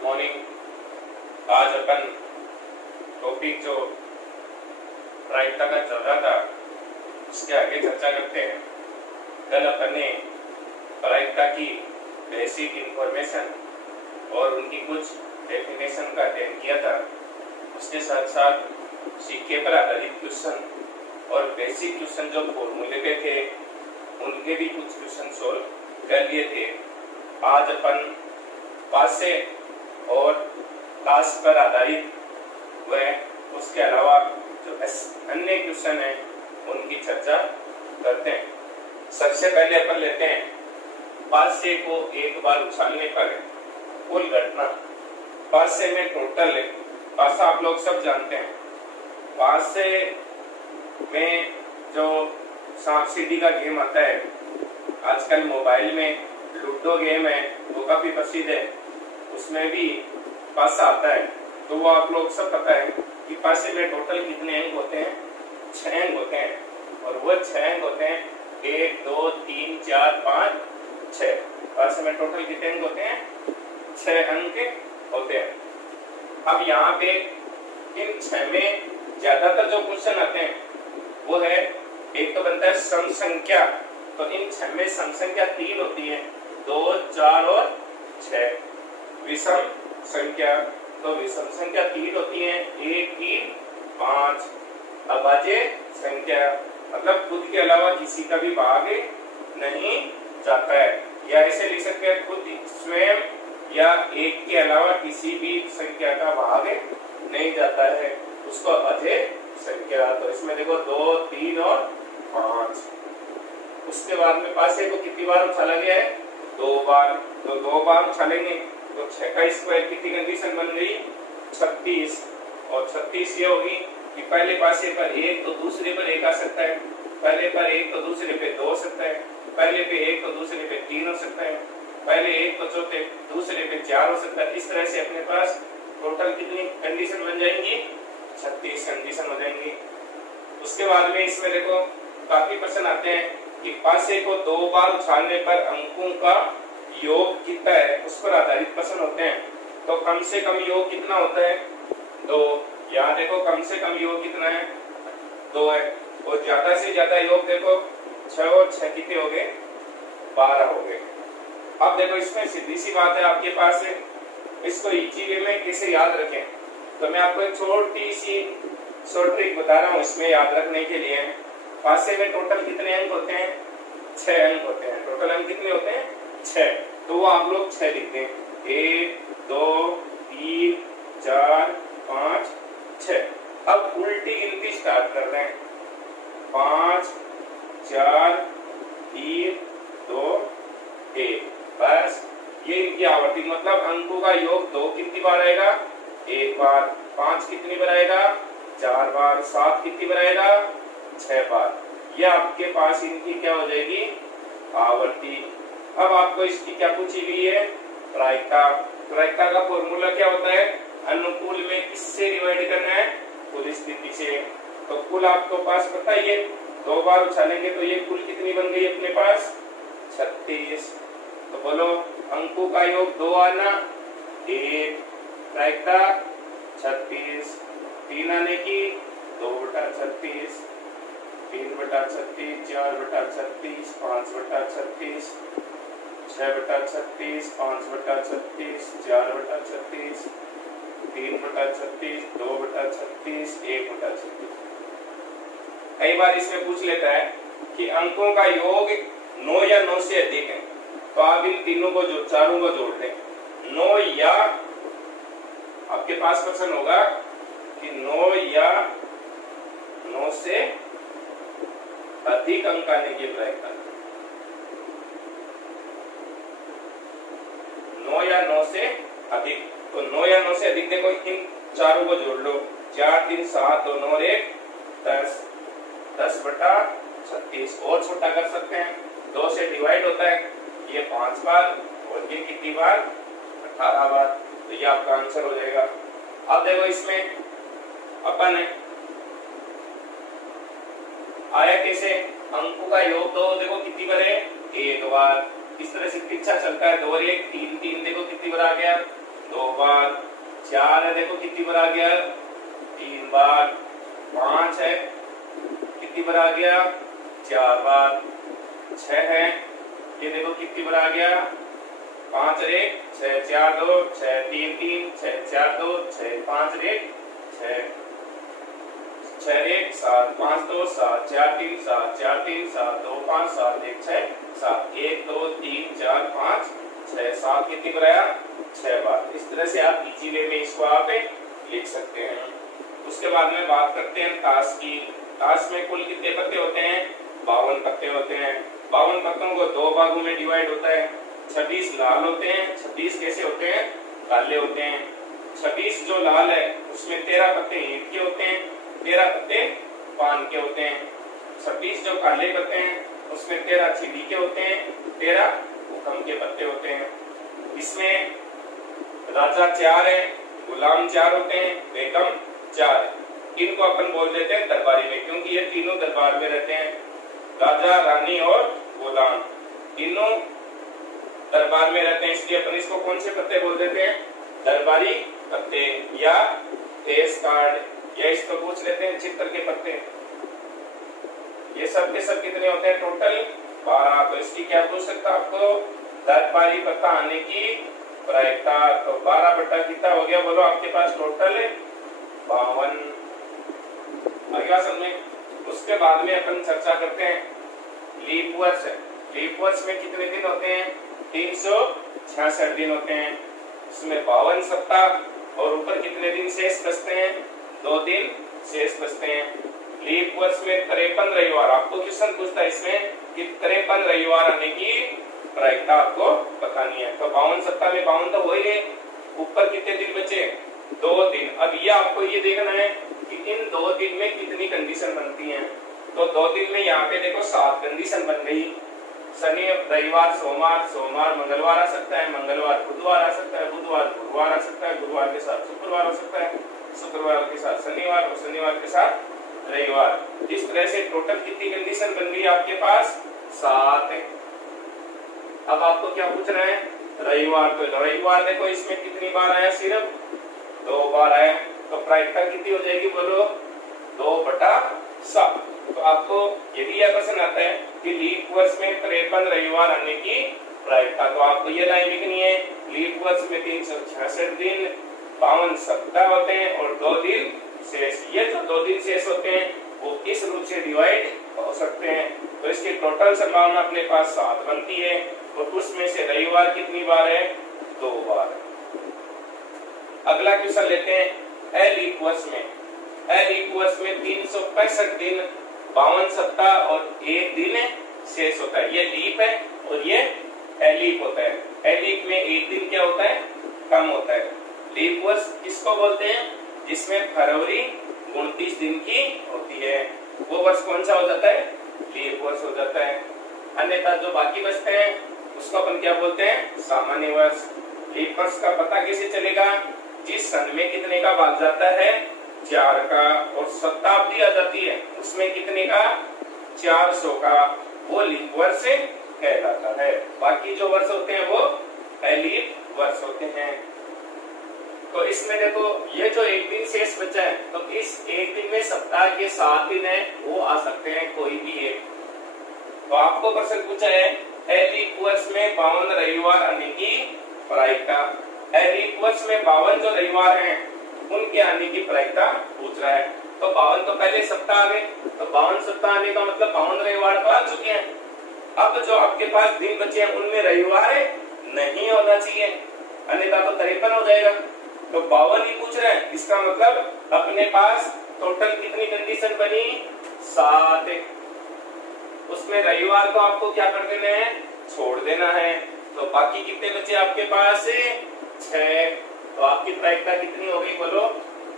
Good morning. आज अपन topic जो प्रायिकता का चल रहा था उसके आगे चर्चा करते हैं। कल अपन ने प्रायिकता की बेसिक इंफॉर्मेशन और उनकी कुछ डेफिनेशन का अध्ययन किया था। उसके साथ साथ सिक्के पर आधारित क्वेश्चन और बेसिक क्वेश्चन जो फॉर्मूले पे थे उनके भी कुछ क्वेश्चन सोल्व कर लिए थे। आज अपन पासे और ताश पर आधारित व उसके अलावा जो अन्य क्वेश्चन है उनकी चर्चा करते हैं। सबसे पहले अपन लेते हैं पासे को एक बार उछालने पर कुल घटना। पासे में टोटल है, पासा आप लोग सब जानते हैं। पासे में जो सांप सीढ़ी का गेम आता है, आजकल मोबाइल में लूडो गेम है वो काफी प्रसिद्ध है, उसमें भी पासा आता है। तो वो आप लोग सब पता है कि पासे में टोटल कितने अंक होते हैं? 6 अंक होते हैं। और वो 6 अंक होते हैं 1 2 3 4 5 6। पासे में टोटल कितने अंक होते हैं? 6 अंक होते हैं। अब यहाँ पे इन 6 में ज्यादातर जो क्वेश्चन आते हैं वो है, एक तो बनता है सम संख्या। तो इन 6 में सम संख्या 3 होती है, 2 4 और 6। विषम संख्या, तो विषम संख्या 3 होती है, 1 3 5। अभाज्य संख्या मतलब खुद के अलावा किसी का भी भाग नहीं जाता है, या ऐसे लिख सकते हैं खुद स्वयं या एक के अलावा किसी भी संख्या का भाग नहीं जाता है, उसको अभाज्य संख्या। तो इसमें देखो 2 3 और 5। उसके बाद में पासे को कितनी बार उछाला गया है? 2 बार। तो 2 बार उछालेंगे तो 6 का स्क्वायर कितनी कंडीशन बन गई? 36। और 36 ये होगी कि पहले पासे पर 1 तो दूसरे पर 1 आ सकता है, पहले पर 1 तो दूसरे पे 2 हो सकता है, पहले पे 1 तो दूसरे पे 3 हो सकता है, पहले 1 तो चौथे दूसरे पे 4 हो सकता है। इस तरह से अपने पास टोटल कितनी कंडीशन बन जाएंगी? 36 कंडीशन हो जाएंगी। उसके बाद में इसमें देखो काफी प्रश्न आते हैं कि पासे को 2 बार उछालने पर अंकों का योग कितना है, उस पर आधारित प्रश्न होते हैं। तो कम से कम योग कितना होता है? 2। यहाँ देखो कम से कम योग कितना है? 2 है। और ज्यादा से ज्यादा योग देखो 6 और 6 कितने हो गए? 12 हो गए। अब देखो इसमें सीधी सी बात है आपके पास है, इसको इजी वे में कैसे याद रखें। तो मैं आपको एक छोटी सी शॉर्ट ट्रिक बता रहा हूँ इसमें याद रखने के लिए। पासे में टोटल कितने अंक होते हैं? 6 अंक होते हैं। टोटल अंक कितने होते हैं? 6। तो वो आप लोग 6 लिखते हैं, 1 2 3 4 5 6। अब उल्टी गिनती स्टार्ट कर रहे हैं, 5 4 3 2 1। बस ये इनकी आवर्ती, मतलब अंकों का योग 2 कितनी बार आएगा? 1 बार। 5 कितनी बार आएगा? 4 बार। 7 कितनी बार आएगा? 6 बार। ये आपके पास इनकी क्या हो जाएगी? आवर्ती। अब आपको इसकी क्या पूछी गई है? प्रायिकता। प्रायिकता का फॉर्मूला क्या होता है? अनुकूल में किससे डिवाइड करना है? कुल स्थिति से। तो कुल आपको पास पता है, ये 2 बार उछालेंगे तो ये कुल कितनी बन गई अपने पास? 36। तो बोलो अंकों का योग 2 आना 1, प्रायिकता 36। 3 आने की 2/36, 3/36, 4/36, 5/36, 6/36, 5/36, 4/36, 3/36, 2/36, 1/36। कई बार इसमें पूछ लेता है कि अंकों का योग 9 या 9 से अधिक है, तो आप इन तीनों को चारों को जोड़ दें। 9 या, आपके पास प्रश्न होगा कि 9 या 9 से अधिक अंक आने की प्रायिकता। 9 या 9 से अधिक, तो 9 या 9 से अधिक देखो इन चारों को जोड़ लो, 4 3 7 2 9 1 10, 10/36। और छोटा कर सकते हैं, 2 से डिवाइड होता है, ये 5 बार और ये कितनी बार? 18 बार। तो ये आपका आंसर हो जाएगा। अब देखो इसमें अपन आया कैसे? अंकों का योग 2 देखो कितनी बार है? 1 बार। इस तरह से पीछा चलता है, 2 और 1 3 3 देखो कितनी बार आ गया? 2 बार, 4 है, देखो कितनी बार आ गया, 3 बार, 5 है, कितनी बार आ गया, 4 बार, 6 है, ये देखो कितनी बार आ गया, 5 और 1 6, 4 2 6 3 3 6 4 2 6 5 और 1 6, 6 1 7 5 2 7 4 3 7 4 3 7 2 5 7 1 6 7 1 2 3 4 5 6 7 कितनी बार आया, 6 बार। इस तरह से आप इजी वे में इसको आप लिख सकते हैं। उसके बाद में बात करते हैं ताश की। ताश में कुल कितने पत्ते होते हैं, 52 पत्ते होते हैं। 52 पत्तों को 2 भागों में डिवाइड होता है। 26 लाल होते हैं, 26 कैसे होते हैं, काले होते हैं। 26 जो लाल है उसमें 13 पत्ते ईंट के होते हैं, 13 पत्ते पान के होते हैं। 26 जो काले पत्ते हैं उसमें 13 छिड़ी के होते हैं, 13 हुक्म के पत्ते होते हैं। इसमें राजा 4 है, गुलाम 4 होते हैं, बेगम 4 है। इनको अपन बोल देते हैं दरबारी में, क्योंकि ये तीनों दरबार में रहते हैं। राजा, रानी और गुलाम तीनों दरबार में रहते हैं, इसलिए अपन इसको कौन से पत्ते बोल देते हैं, दरबारी पत्ते या फेस कार्ड, या इसको पूछ लेते हैं चित्र के पत्ते। ये सब के सब कितने होते हैं, टोटल 12। तो इसकी क्या पूछ सकता आपको, दरबारी पत्ता आने की प्रायिकता। तो 12 बटा कितना हो गया, बोलो आपके पास टोटल 52 आ गया समझ। उसके बाद में अपन चर्चा करते हैं लीप वर्ष। लीप वर्ष में कितने दिन होते हैं, 366 दिन होते हैं। उसमें 52 सप्ताह और ऊपर कितने दिन शेष बचते हैं, 2 दिन शेष बचते हैं। लीप वर्ष में 53 रविवार, आपको क्वेश्चन पूछता है इसमें कि 53 रविवार आने की प्रायिकता आपको बतानी है। तो 52 सप्ताह में 52 तो हो ही गए, ऊपर कितने दिन बचे, 2 दिन। अब ये आपको ये देखना है कि इन 2 दिन में कितनी कंडीशन बनती हैं। तो 2 दिन में यहाँ पे देखो 7 कंडीशन बन गई। शनि, रविवार, सोमवार, सोमवार मंगलवार आ सकता है, मंगलवार बुधवार आ सकता है, बुधवार गुरुवार आ सकता है, गुरुवार के साथ शुक्रवार हो सकता है, शुक्रवार के साथ शनिवार और शनिवार के साथ रविवार। इस तरह से टोटल कितनी कंडीशन बन गई आपके पास, 7 है। अब आपको क्या पूछ रहे हैं, रविवार। तो रविवार देखो इसमें कितनी बार आया, सिर्फ 2 बार आया। तो प्रायिकता कितनी हो जाएगी, बोलो 2/7। तो आपको यदि यह प्रश्न आता है कि लीप वर्ष में 53 रविवार आने की प्रायिकता, तो आपको ये लाइन लिखनी है, लीप वर्ष में 366 दिन, 52 सप्ताह होते हैं और 2 दिन शेष। ये जो 2 दिन शेष होते हैं वो किस रूप से डिवाइड हो सकते हैं। तो इसकी टोटल संभावना अपने पास 7 बनती है और उसमें से रविवार कितनी बार है, 2 बार। अगला क्वेश्चन लेते हैं अलीप वर्ष में। अलीप वर्ष में 365 दिन, 52 सप्ताह और 1 दिन शेष होता है। ये लीप है और ये अलीप होता है। अलीप में 1 दिन क्या होता है, कम होता है। लीप वर्ष किसको बोलते हैं, जिसमें फरवरी 29 दिन की होती है, वो वर्ष कौन सा हो जाता है, लीप वर्ष हो जाता है। अन्यथा जो बाकी बचते हैं उसको अपन क्या बोलते हैं, सामान्य वर्ष। लीप वर्ष का पता कैसे चलेगा, जिस सन में कितने का भाग जाता है, 4 का, और शताब्दी आ जाती है उसमें कितने का, 400 का, वो लीप वर्ष कहलाता है। बाकी जो वर्ष होते हैं वो अलीप वर्ष होते हैं। तो इसमें देखो ये जो 1 दिन शेष बचा है, तो इस 1 दिन में सप्ताह के 7 दिन है, वो आ सकते हैं कोई भी एक। तो आपको प्रश्न पूछा है अलीप वर्ष में 52 रविवार आने की प्रायिकता। अलीप वर्ष में 52 जो रविवार हैं उनके आने की प्रायिकता पूछ रहा है। तो 52 तो पहले सप्ताह आ गए, तो 52 सप्ताह आने का मतलब 52 रविवार तो आ चुके हैं। अब जो आपके पास दिन बचे हैं उनमें रविवार नहीं होना चाहिए, अन्यथा तो 53 हो जाएगा। तो 52 ही पूछ रहे हैं, इसका मतलब अपने पास टोटल कितनी कंडीशन बनी, 7। उसमें रविवार को आपको क्या कर देना है, छोड़ देना है। तो बाकी कितने बचे आपके पास, 6। तो आपकी प्रायिकता कितनी होगी, बोलो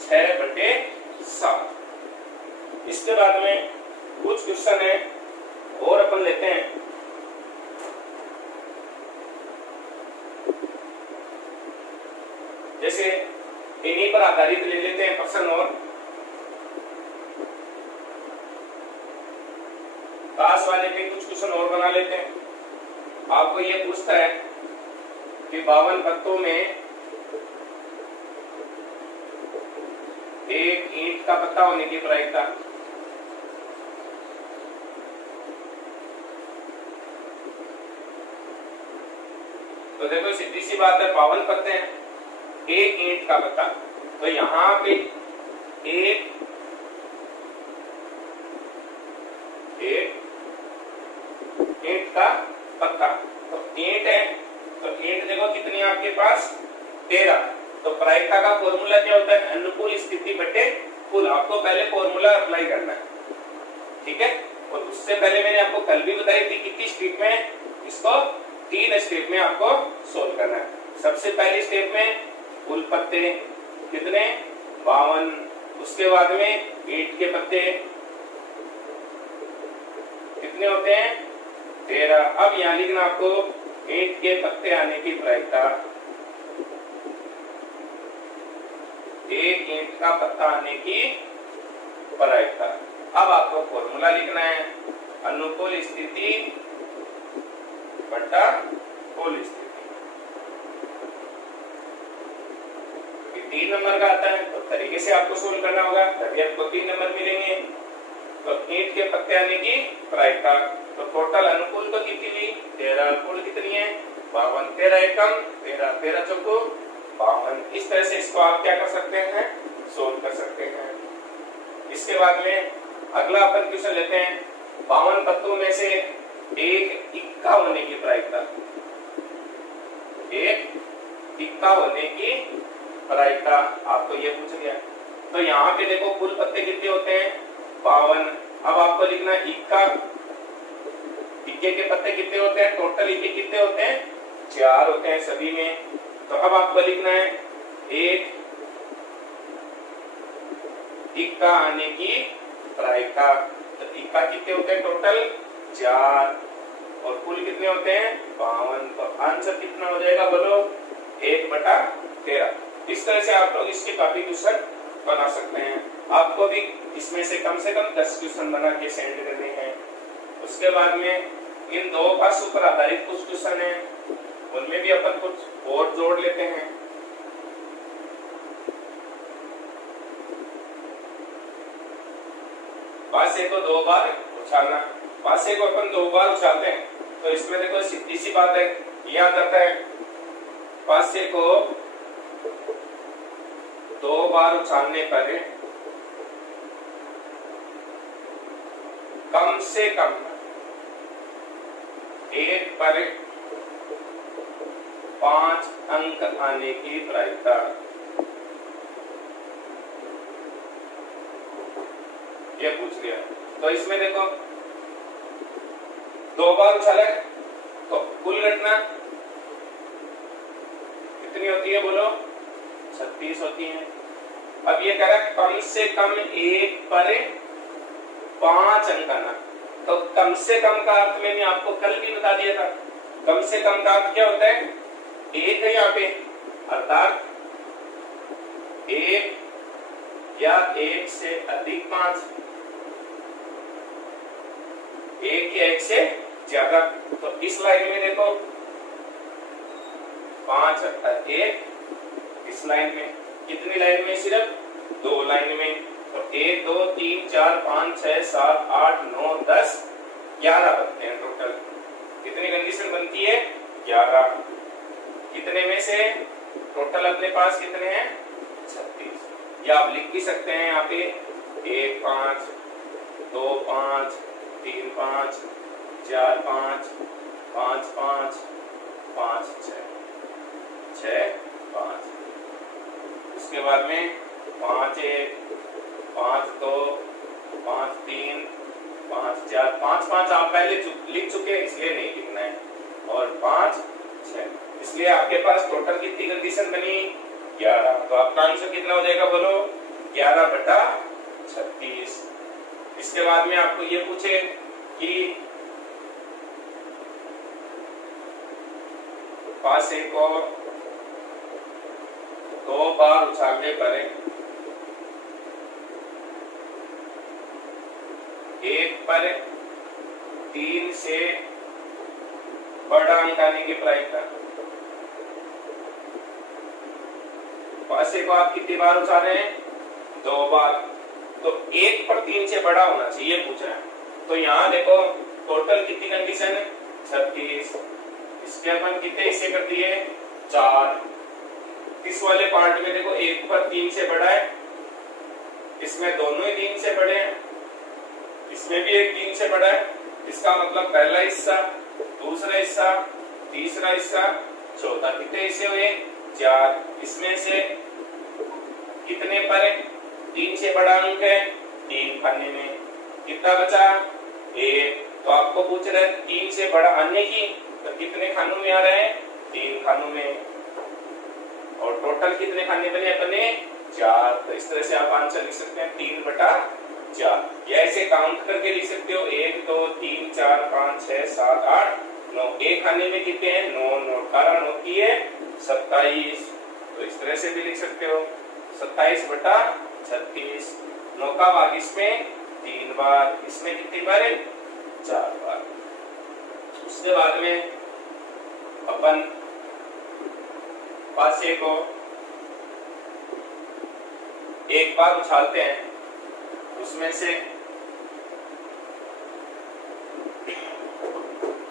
6/7। इसके बाद में कुछ क्वेश्चन है और अपन लेते हैं। जैसे इन्हीं पर आधारित ले लेते हैं प्रश्न, और ताश वाले पे कुछ क्वेश्चन और बना लेते हैं। आपको ये पूछता है कि 52 पत्तों में एक ईंट का पत्ता होने की प्रायिकता। तो देखो सीधी सी बात है, 52 पत्ते हैं, एक ईंट का पत्ता, तो यहां पे एक ईंट का पत्ता, तो ईंट है, तो ईंट देखो कितनी है आपके पास, 13। तो प्रायिकता का फॉर्मूला क्या होता है, अनुकूल स्थिति बटे कुल। आपको पहले फॉर्मूला अप्लाई करना है, ठीक है। और उससे पहले मैंने आपको कल भी बताई थी कितनी स्टेप में, इसको 3 स्टेप में आपको सोल्व करना है। सबसे पहली स्टेप में कुल पत्ते कितने, 52, उसके बाद में ईंट के पत्ते कितने होते हैं, 13। अब यहां लिखना आपको ईंट के पत्ते आने की प्रायिकता, एक ईंट का पत्ता आने की प्रायिकता। अब आपको फॉर्मूला लिखना है, अनुकूल स्थिति बटा कुल स्थिति। 3 नंबर का आता है, तो तरीके से आपको सोल्व करना होगा, तभी आपको 3 नंबर मिलेंगे। तो ईंट के पत्ते आने की प्रायिकता, तो टोटल अनुकूल तो कितनी हुई, 13, कुल कितनी है 52, 13 एकम 13, 13 चौको 52। इस तरह से इसको आप क्या कर सकते हैं, सोल्व कर सकते हैं। इसके बाद में अगला अपन क्वेश्चन लेते हैं, 52 पत्तों में से एक इक्का होने की प्रायिकता, एक इक्का होने की प्रायिकता आपको ये पूछ लिया। तो यहाँ पे देखो कुल पत्ते कितने होते हैं, 52। अब आपको लिखना है इक्का, इक्के के पत्ते कितने होते हैं, टोटल इक्के कितने होते हैं, 4 होते हैं सभी में। तो अब आपको लिखना है एक इक्का आने की प्रायिकता। तो इक्का कितने होते हैं, टोटल 4, और कुल कितने होते हैं 52। तो आंसर कितना हो जाएगा बोलो, 1/13। इस तरह से आप लोग इसके काफी क्वेश्चन बना सकते हैं। आपको भी इसमें से कम 10 क्वेश्चन बना के सेंड करने हैं। उसके बाद में इन 2 पासों पर आधारित कुछ क्वेश्चन है, उनमें भी अपन कुछ और जोड़ लेते हैं। पासे को 2 बार उछालना, पासे को अपन 2 बार उछालते हैं, तो इसमें देखो सीधी सी बात है, याद आता है पासे को 2 बार उछालने पर कम से कम एक पर 5 अंक आने की प्रायिकता। ये पूछ लिया। तो इसमें देखो 2 बार उछाला है, तो कुल घटना कितनी होती है बोलो, 36 होती है। अब ये कह रहा है कम से कम एक पर 5 अंक आना। तो कम से कम का अर्थ मैंने आपको कल भी बता दिया था, कम से कम का अर्थ क्या होता है, एक है यहाँ पे, अर्थात 1 या 1 से अधिक 5, 1 या 1 से ज्यादा। तो इस लाइन में देखो 5 अर्थात 1, इस लाइन में कितनी लाइन में, सिर्फ 2 लाइन में। तो 1 2 3 4 5 6 7 8 9 10 11 बनते हैं टोटल। कितनी कंडीशन बनती है, 11। कितने में से टोटल अपने पास कितने हैं, 36। या आप लिख भी सकते हैं यहाँ पे 1 5 2 5 3 5 4 5 5 5 5 6 5। उसके बाद में 5 1 5 2 5 3 5 4 5 5 आप पहले लिख चुके हैं, इसलिए नहीं लिखना है, और 5 6, इसलिए आपके पास टोटल कितनी कंडीशन बनी, 11। तो आपका आंसर कितना हो जाएगा बोलो, 11/36। इसके बाद में आपको ये पूछे कि पासे को 2 बार उछालने पर एक पर 3 से बड़ा अंक आने की प्रायिकता। पासे को आप कितनी बार उछाले हैं, 2 बार, तो 1 पर 3 से बड़ा होना चाहिए पूछ रहा है। तो यहाँ देखो टोटल कितनी कंडीशन है 36, इसके अपन कितने हिस्से कर दिए 4। इस वाले पार्ट में देखो 1 पर 3 से बड़ा है, इसमें दोनों ही 3 से बड़े हैं, इसमें भी एक 3 से बड़ा है, इसका मतलब पहला हिस्सा, दूसरा हिस्सा, तीसरा हिस्सा, चौथा। कितने हिस्से हुए 4। इसमें से कितने पर 3 से बड़ा अंक है 3 खाने में, कितना बचा 1। तो आपको पूछ रहा है 3 से बड़ा आने की, तो कितने खानों में आ रहे हैं 3 खानों में, और टोटल कितने खाने बने अपने 4। तो इस तरह से आप आंसर लिख सकते हैं 3/4। या ऐसे काउंट करके लिख सकते हो 1 2 3 4 5 6 7 8 9। एक खाने में कितने हैं 9, 9 18 9 की है 27। तो इस तरह से भी लिख सकते हो 27/36। 9 का भाग इसमें 3 बार, इसमें कितनी बार है 4 बार। उसके बाद में अपन पासे को एक बार उछालते हैं, उसमें से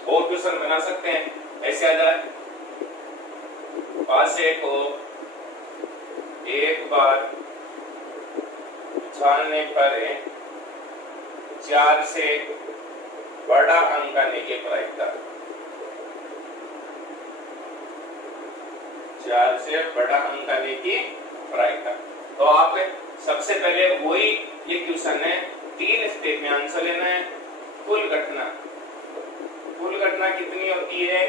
और क्वेश्चन बना सकते हैं। ऐसे आ जाए पासे को एक बार उछालने पर 4 से बड़ा अंक आने की प्रायिकता, 4 से बड़ा अंक आने की प्रायिकता। तो आप सबसे पहले वही ये क्वेश्चन है 3 स्टेप में आंसर लेना है। कुल घटना, कुल घटना कितनी होती है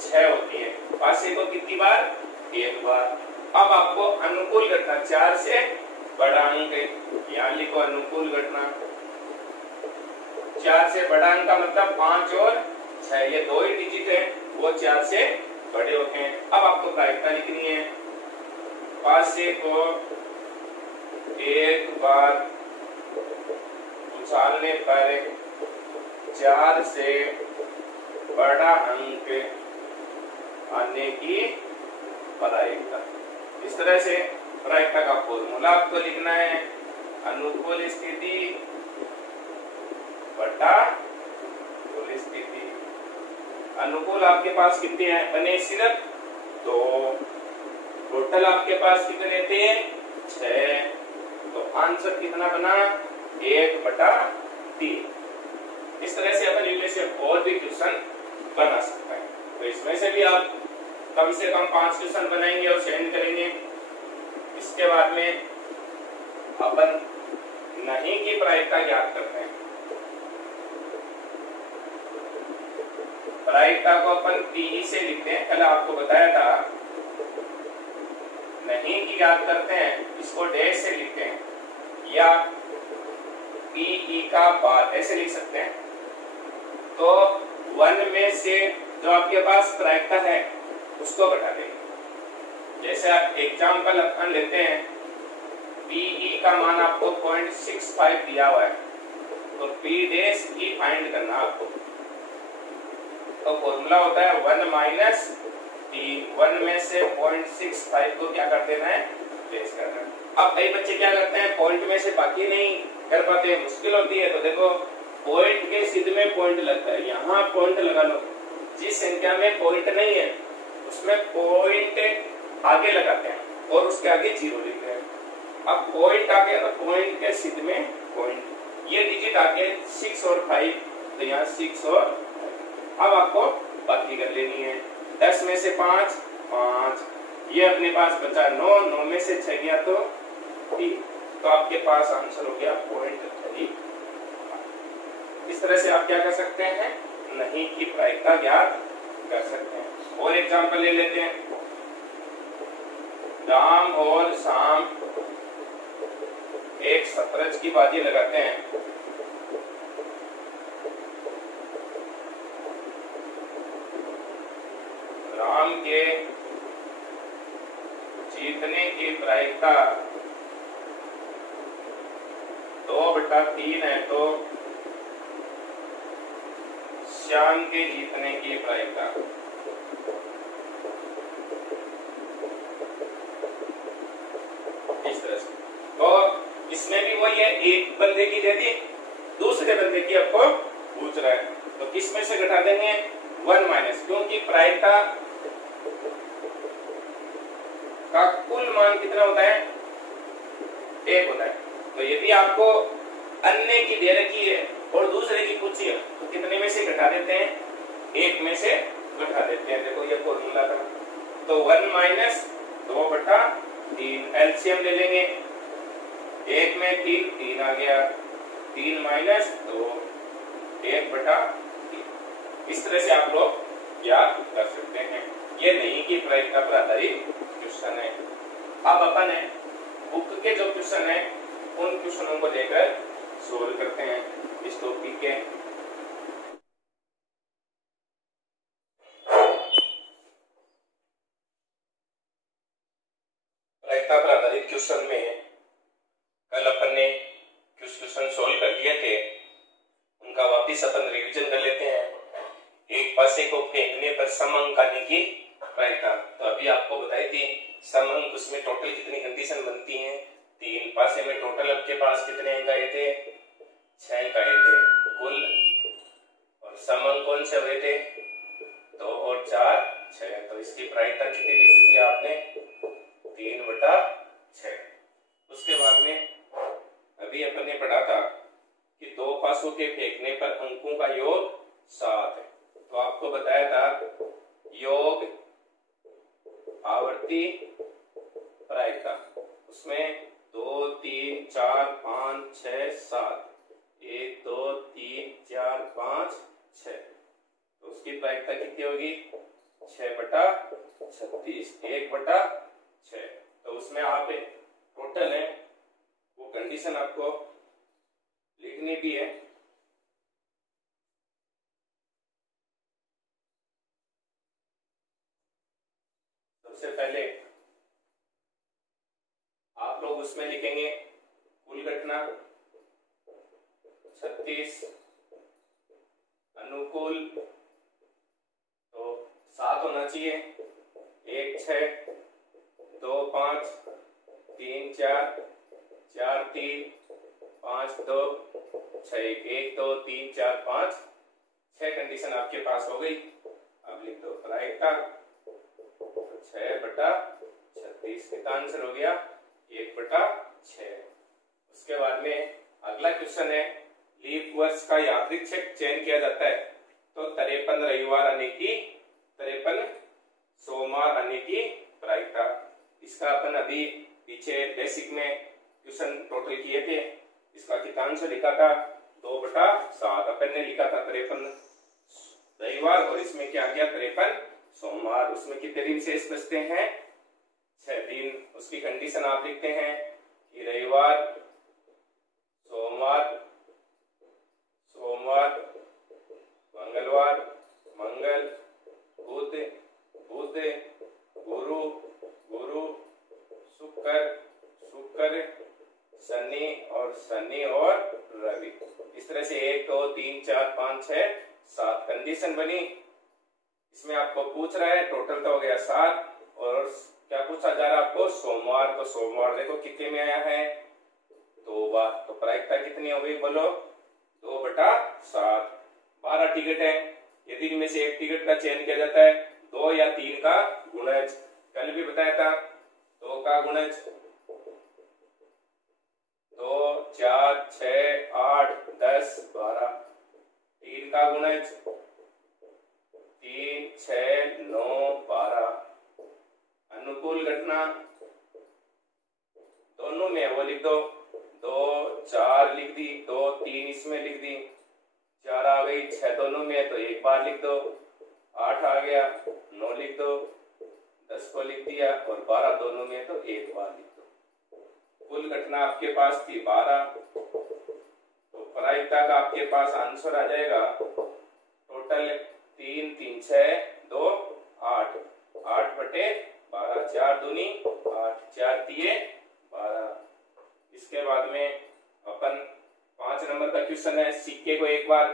6 होती है। पासे को कितनी बार 1 बार। अब आपको अनुकूल घटना 4 से बड़ा अंक, यहाँ लिखो अनुकूल घटना। 4 से बड़ा अंक का मतलब 5 और 6, ये 2 ही डिजिट है, वो 4 से बड़े होते हैं। अब आपको प्रायिकता लिखनी है। पासे को एक बार उछालने पर 4 से बड़ा अंक आने की प्रायिकता। इस तरह से प्रायिकता का फॉर्मूला आपको लिखना है। अनुकूल स्थिति बटा कुल स्थिति। अनुकूल आपके पास कितने हैं बने सिर्फ 2, टोटल आपके पास कितने थे 6। तो आंसर कितना बना 1/3। इस तरह से अपन इनमें से और भी क्वेश्चन बना सकते हैं। तो इसमें से भी आप कम से कम 5 क्वेश्चन बनाएंगे और सेंड करेंगे। इसके बाद में अपन नहीं की प्रायिकता ज्ञात करते हैं। प्रायिकता को अपन टी से लिखते हैं, कल आपको बताया था। नहीं की ज्ञात करते हैं, इसको डैश से लिखते हैं, या पीई का बाद ऐसे लिख सकते हैं। तो 1 में से जो आपके पास प्रायिकता है उसको घटा देंगे। जैसे एग्जाम्पल अपन लेते हैं, पीई का मान आपको 0.65 दिया हुआ है, तो पी डैश की फाइंड करना आपको। तो फॉर्मूला होता है 1 माइनस पी। 1 में से 0.65 को क्या कर देना है डैश करना है। अब कई बच्चे क्या करते हैं पॉइंट में से बाकी नहीं कर पाते, मुश्किल होती है। तो देखो पॉइंट के सिद्ध में पॉइंट लगता है, यहाँ पॉइंट लगा लो। जिस संख्या में पॉइंट नहीं है उसमें पॉइंट आगे लगाते हैं और उसके आगे 0 लिखते हैं। अब पॉइंट आ गया तो पॉइंट के सिद्ध में पॉइंट, ये डिजिट आगे 6 और 5, तो यहाँ 6 और 5। अब आपको बाकी कर लेनी है। 10 में से 5 5, ये अपने पास बचा 9, 9 में से 6 गया तो 3, तो आपके पास आंसर हो गया 0.3। इस तरह से आप क्या कर सकते हैं नहीं की प्रायिकता ज्ञात कर सकते हैं। और एग्जांपल ले लेते हैं। राम और शाम एक शतरंज की बाजी लगाते हैं। राम के जीतने की प्रायिकता 2/3 है, तो श्याम के जीतने की प्रायिकता इस तरह से। तो इसमें भी वही है, एक बंदे की दे दी, दूसरे बंदे की आपको पूछ रहा है, तो किस में से घटा देंगे 1 माइनस, क्योंकि प्रायिकता का कुल मान कितना होता है 1 होता है। तो यदि आपको अन्य की दे रखी है और दूसरे की पूछी है तो कितने में से घटा देते हैं 1 में से घटा देते हैं। देखो ये फॉर्मूला था, तो 1 माइनस 2/3 एलसीएम ले लेंगे, 1 में 3 आ गया, 3 माइनस 2 1/3। इस तरह से आप लोग याद कर सकते हैं। ये नहीं कि प्रायिकता पर आधारित क्वेश्चन है। अब अपन है बुक के जो क्वेश्चन है उन क्वेश्चनों को लेकर सोल्व करते हैं इस टॉपिक के। प्रायिकता पर आधारित क्वेश्चन में कल अपन ने कुछ क्वेश्चन सोल्व कर लिए थे, उनका वापिस अपन रिवीजन कर लेते हैं। एक पासे को फेंकने पर सम अंक आने की प्रायिकता, तो अभी आपको बताई थी सम अंक, उसमें टोटल कितनी कंडीशन बनती हैं, 3 पासे में टोटल आपके पास कितने अंक आए थे 6 अंक आए थे कुल, और सम अंक कौन से हुए थे 2 और 4 6, तो इसकी प्रायिकता कितनी लिखी थी आपने 3/6। उसके बाद में अभी अपन ने पढ़ा था कि 2 पासों के फेंकने पर अंकों का योग 7 है, तो आपको बताया था योग आवर्ती प्रायिकता, उसमें 2 3 4 5 6 7 1 2 3 4 5 6, तो उसकी प्रायिकता कितनी होगी 6/36 1/6। तो उसमें आप टोटल है वो कंडीशन आपको लिखनी भी है। सबसे पहले आप लोग उसमें लिखेंगे कुल घटना 36 अनुकूल, तो 7 होना चाहिए, 1 6 2 5 3 4 4 3 5 2 6 1 2 3 4 5 6 कंडीशन आपके पास हो गई। अब लिख दो प्रायिकता 6/36, कितना आंसर हो गया 1/6। उसके बाद में अगला क्वेश्चन है लीप वर्ष का यादृच्छिक चयन किया जाता है, तो 53 रविवार आने की 53 सोमवार आने की प्रायिकता, इसका अपन अभी पीछे बेसिक में क्वेश्चन टोटल किए थे, इसका कितना आंसर लिखा था 2/7, अपन ने लिखा था 53 रविवार और इसमें क्या गया 53 सोमवार। उसमें कितने दिन शेष बचते हैं 6 दिन। उसकी कंडीशन आप लिखते हैं कि रविवार सोमवार सोमवार मंगलवार मंगल बुध बुध गुरु गुरु शुक्र शुक्र शनि और रवि। इस तरह से 1 2 3 4 5 6 7 कंडीशन बनी। इसमें आपको पूछ रहा है टोटल तो हो गया 7, और क्या पूछा जा रहा है आपको सोमवार, तो सोमवार देखो कितने में आया है 2 बार, तो प्रायिकता कितनी हो गई बोलो 2/7। 12 टिकट है, यदि इनमें से एक टिकट का चयन किया जाता है 2 या 3 का गुणज, कल भी बताया था 2 का गुणज 2 4 6 8 10 12, 3 का गुणज 3 6 9 12। अनुकूल घटना दोनों में वो लिख दो, 2 4 लिख दी, 2 3 इसमें लिख दी, 4 आ गई, 6 दोनों में तो एक बार लिख दो, 8 आ गया 9 लिख दो, 10 को लिख दिया, और 12 दोनों में तो एक बार लिख दो। कुल घटना आपके पास थी 12, तो प्रायिकता का आपके पास आंसर आ जाएगा टोटल 3 3 6 2 8 8/12, 4 दूनी 8, 4 तिये 12। इसके बाद में अपन 5 नंबर का क्वेश्चन है, सिक्के को एक बार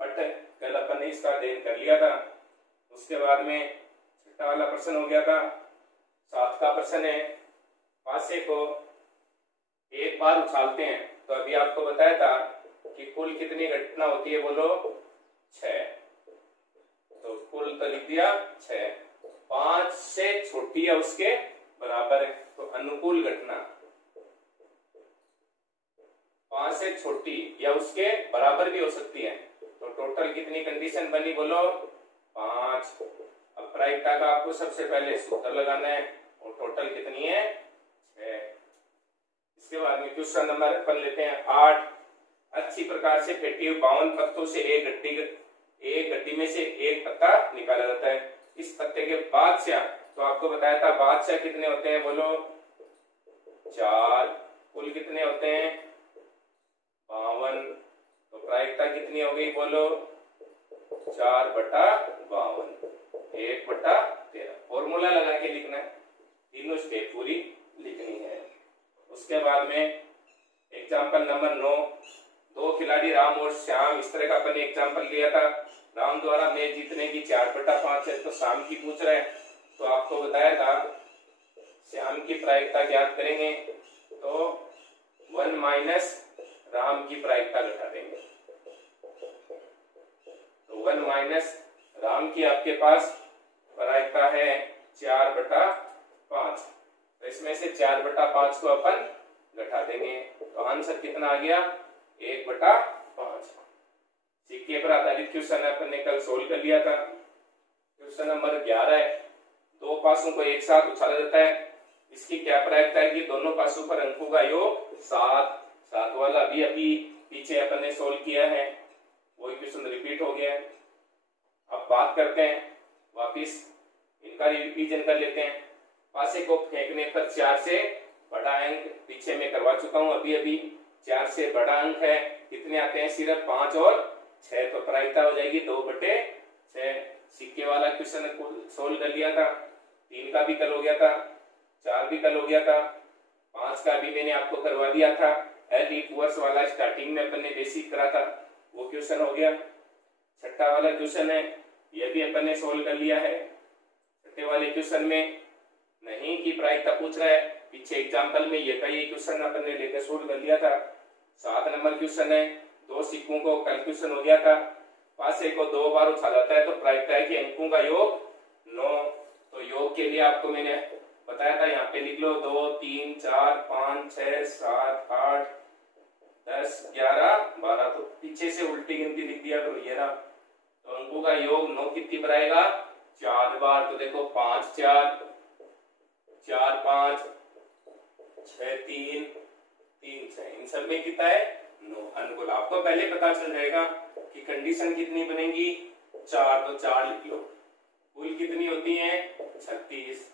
पट, कल अपन ने इसका अध्ययन कर लिया था। उसके बाद में 6ठा वाला प्रश्न हो गया था, 7 का प्रश्न है पासे को एक बार उछालते हैं, तो अभी आपको बताया था कि कुल कितनी घटना होती है, बोलो 6। तो कुल तो लिख दिया 6, 5 से छोटी या उसके बराबर है तो अनुकूल घटना 5 से छोटी या उसके बराबर भी हो सकती है। तो टोटल कितनी कंडीशन बनी, बोलो 5। अब प्रायिकता का आपको सबसे पहले सूत्र लगाना है और टोटल कितनी है 6। इसके बाद में क्वेश्चन नंबर अपन लेते हैं 8। अच्छी प्रकार से फेंटी हुई 52 पत्तों से एक गड्डी में से एक पत्ता निकाला जाता है। इस पत्ते के बादशाह, तो आपको बताया था बादशाह कितने होते हैं, बोलो 4। कुल कितने होते हैं 52। तो प्रायिकता कितनी हो गई, बोलो 4/52, 1/13। फॉर्मूला लगा के लिखना है, तीनों स्टेप पूरी लिखनी है। उसके बाद में एग्जाम्पल नंबर 9। 2 खिलाड़ी राम और श्याम, इस तरह का अपन ने एग्जाम्पल लिया था। राम द्वारा मैच जीतने की 4/5 है, तो श्याम की पूछ रहे हैं। तो आपको बताया था श्याम की प्रायिकता ज्ञात करेंगे तो 1 माइनस राम की प्रायिकता घटा देंगे। तो 1 माइनस राम की आपके पास प्रायिकता है 4/5। तो इसमें से 4/5 को अपन घटा देंगे, तो आंसर कितना आ गया 1/5। सिक्के पर आधारित क्वेश्चन अपन ने कल सोल्व कर लिया था। क्वेश्चन नंबर 11 है। 2 पासों को एक साथ उछाला जाता है, इसकी क्या प्रायिकता है कि दोनों पासों पर अंकों का योग 7। 7 वाला अभी पीछे अपन ने सोल्व किया है, वही क्वेश्चन रिपीट हो गया है। अब बात करते हैं वापिस इनका रिवीजन कर लेते हैं। पासे को फेंकने पर 4 से बड़ा अंक पीछे में करवा चुका हूं अभी 4 से बड़ा अंक है, कितने आते हैं सिर्फ 5 और 6। तो प्रायिकता हो जाएगी 2/6। सिक्के वाला क्वेश्चन सोल्व कर लिया था, 3 का भी कल हो गया था, 4 भी कल हो गया था, 5 का भी मैंने आपको करवा दिया था। वर्ष वाला स्टार्टिंग में अपन ने बेसिक करा था, वो क्वेश्चन हो गया। छठा वाला क्वेश्चन है, ये भी अपन ने सोल्व कर लिया है। छठे वाले क्वेश्चन में नहीं की प्रायिकता पूछ रहा है, पीछे एग्जाम्पल में ये क्वेश्चन अपन ने लेकर सोल्व कर लिया था। 7 नंबर क्वेश्चन है, 2 सिक्कों को कल क्वेश्चन हो गया था। पासे को 2 बार उछाला जाता है, तो प्रायिकता है कि अंकों का योग 9। तो योग के लिए आपको मैंने बताया था, यहाँ पे लिख लो 2 3 4 5 6 7 8 10 11 12। तो पीछे से उल्टी गिनती लिख दिया करो, ये ना। तो अंकों का योग 9 कितनी बार आएगा 4 बार। तो देखो 5 4 4 5 6 3 3 6, इन सब में कितना है 9 अनुकूल। आपको पहले पता चल जाएगा कि कंडीशन कितनी बनेगी 4, तो 4 लिख लो। कुल कितनी होती है 36।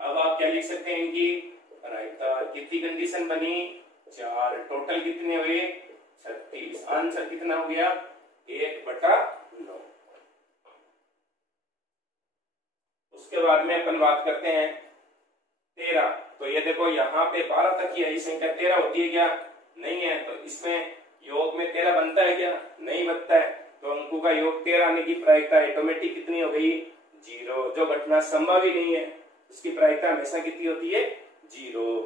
अब आप क्या लिख सकते हैं इनकी प्रायिकता, कितनी कंडीशन बनी 4, टोटल कितने हुए 36। आंसर कितना हो गया 1/9। उसके बाद में अपन बात करते हैं 13। तो ये देखो यहाँ पे 12 तक की यही संख्या 13 होती है क्या, नहीं है। तो इसमें योग में 13 बनता है क्या, नहीं बनता है। तो अंकों का योग 13 आने की प्रायिकता ऑटोमेटिक कितनी हो गई 0। जो घटना संभव ही नहीं है उसकी प्रायिकता हमेशा कितनी होती है 0।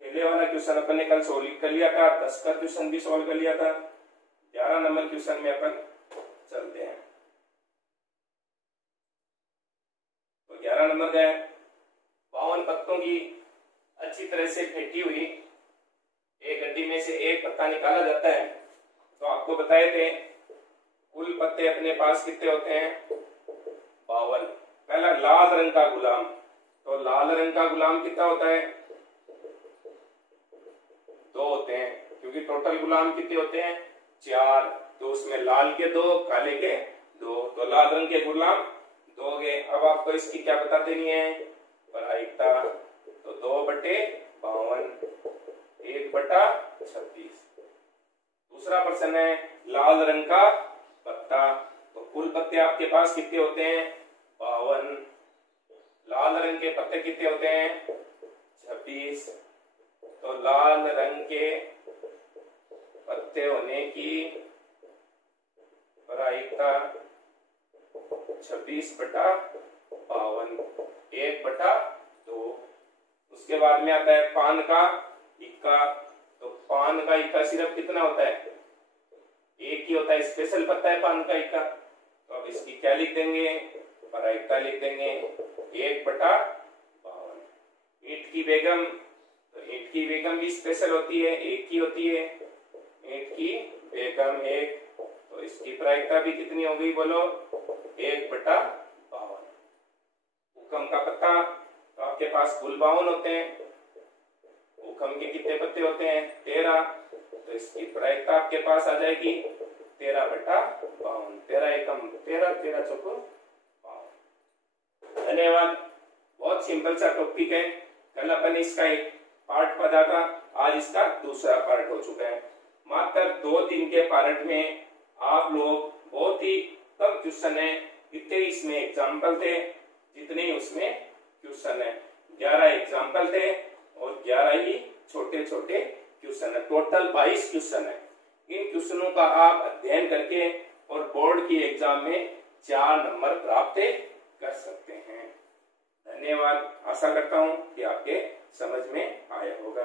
पहले वाला क्वेश्चन अपन ने कल सोल्व कर लिया था, 10 का क्वेश्चन भी सोल्व कर लिया था। 11 नंबर क्वेश्चन में अपन चलते हैं। तो 11 नंबर का 52 पत्तों की अच्छी तरह से फेंटी हुई एक गड्डी में से एक पत्ता निकाला जाता है। तो आपको बताए थे कुल पत्ते अपने पास कितने होते हैं 52। पहला लाल रंग का गुलाम, तो लाल रंग का गुलाम कितना होता है 2 होते हैं, क्योंकि टोटल गुलाम कितने होते हैं 4। तो उसमें लाल के 2 काले के 2, तो लाल रंग के गुलाम 2 हो गए। अब आपको इसकी क्या बता देनी है प्रायिकता, तो 2/52 1/36। दूसरा प्रश्न है लाल रंग का पत्ता, तो कुल पत्ते आपके पास कितने होते हैं 52। लाल रंग के पत्ते कितने होते हैं 26। तो लाल रंग के पत्ते होने की प्रायिकता 26/52 1/2। उसके बाद में आता है पान का इक्का, तो पान का इक्का सिर्फ कितना होता है, एक ही होता है, स्पेशल पता है पान का इक्का। तो अब इसकी क्या लिख देंगे, प्रायिकता लिख देंगे 1/52। ईंट की बेगम, तो ईंट की बेगम भी स्पेशल होती है, एक ही होती है, ईंट की बेगम एक, तो इसकी प्रायिकता भी कितनी हो गई बोलो, 1/52। हुक्म का पत्ता, तो आपके पास कुल 52 होते हैं, हुक्म के कितने पत्ते होते हैं, 13, तो इसकी प्रायिकता आपके पास आ जाएगी 13/52। 13 एकम 13, 13 चौको 52। धन्यवाद। बहुत सिंपल सा टॉपिक है, कल अपन इसका एक पार्ट पढ़ा था, आज इसका दूसरा पार्ट हो चुका है। मात्र 2 दिन के पार्ट में आप लोग बहुत ही कम क्वेश्चन है, इतने इसमें एग्जाम्पल थे जितने ही उसमें क्वेश्चन है, 11 एग्जाम्पल थे और 11 ही छोटे छोटे क्वेश्चन है, टोटल 22 क्वेश्चन है। इन क्वेश्चनों का आप अध्ययन करके और बोर्ड की एग्जाम में 4 नंबर प्राप्त कर सकते हैं। धन्यवाद। आशा करता हूं कि आपके समझ में आया होगा।